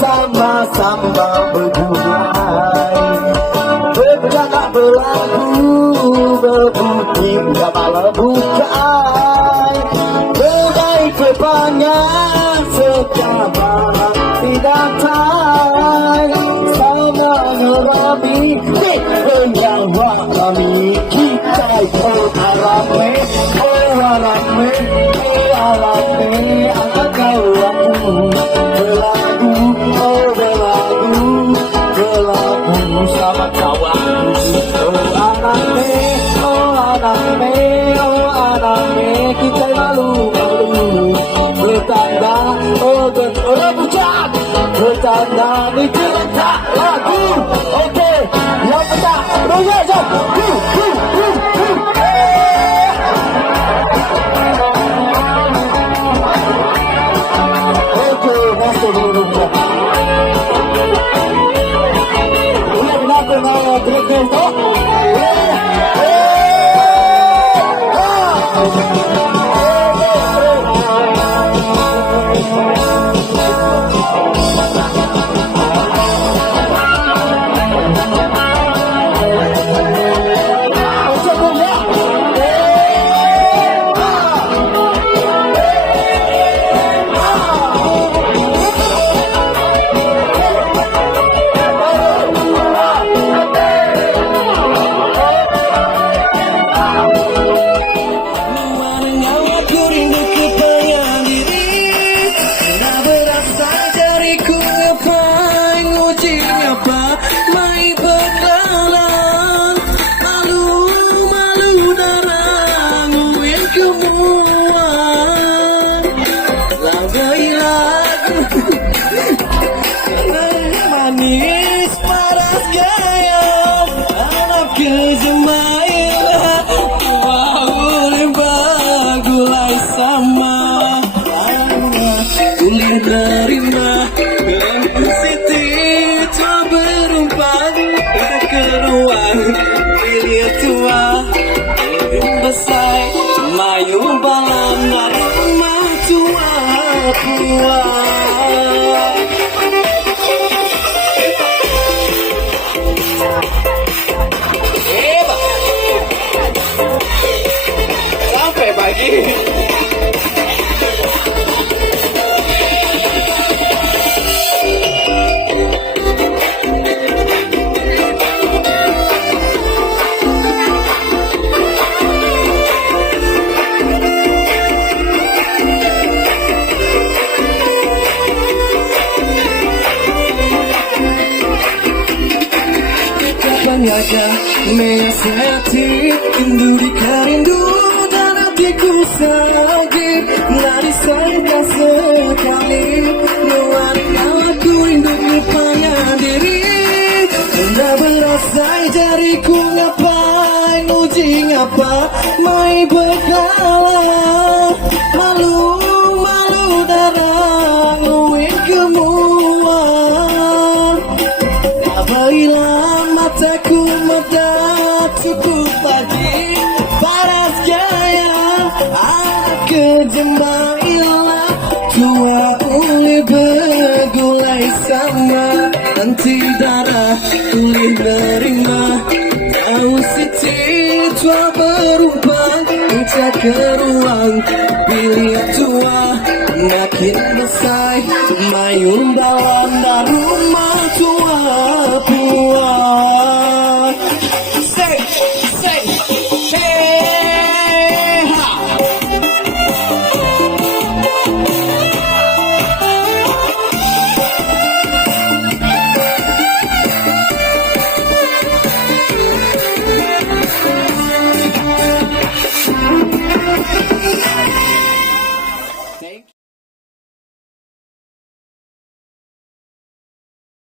sama-sama bergulai, berjaga berlagu, berbunyi malam bukai, badai kebanyak sejauh tidak tai, sama ngerami penyawa kami kita arame, arame, arame, angkat kawanmu berlagu, oh berlagu, berlagu sama kawanmu, oh arame, oh arame, oh arame, kita malu-malu bertanda, oh berpucat bertanda di cerita lagu. Oke, yang pecah berubah jam. Oke, masuk berubah. Udah kenapa nama terus toh? besar mayu balam na rumah tua pua. Sampai pagi. Penjaga menasihati rindu rindu dan hatiku sakit. Nggak disangka sekali nuansa aku rindu lupanya diri. Nggak berasa jariku ngapain uji ngapa mai berkalah. Malu darah nguin kemua. Apabila mataku medat cukup pagi paras gaya aku jemailah tua uli bergulai sama nanti darah uli nerima tahu siti tua berubah ucap ke ruang bilik tua makin besar mayung dalam rumah tua pua.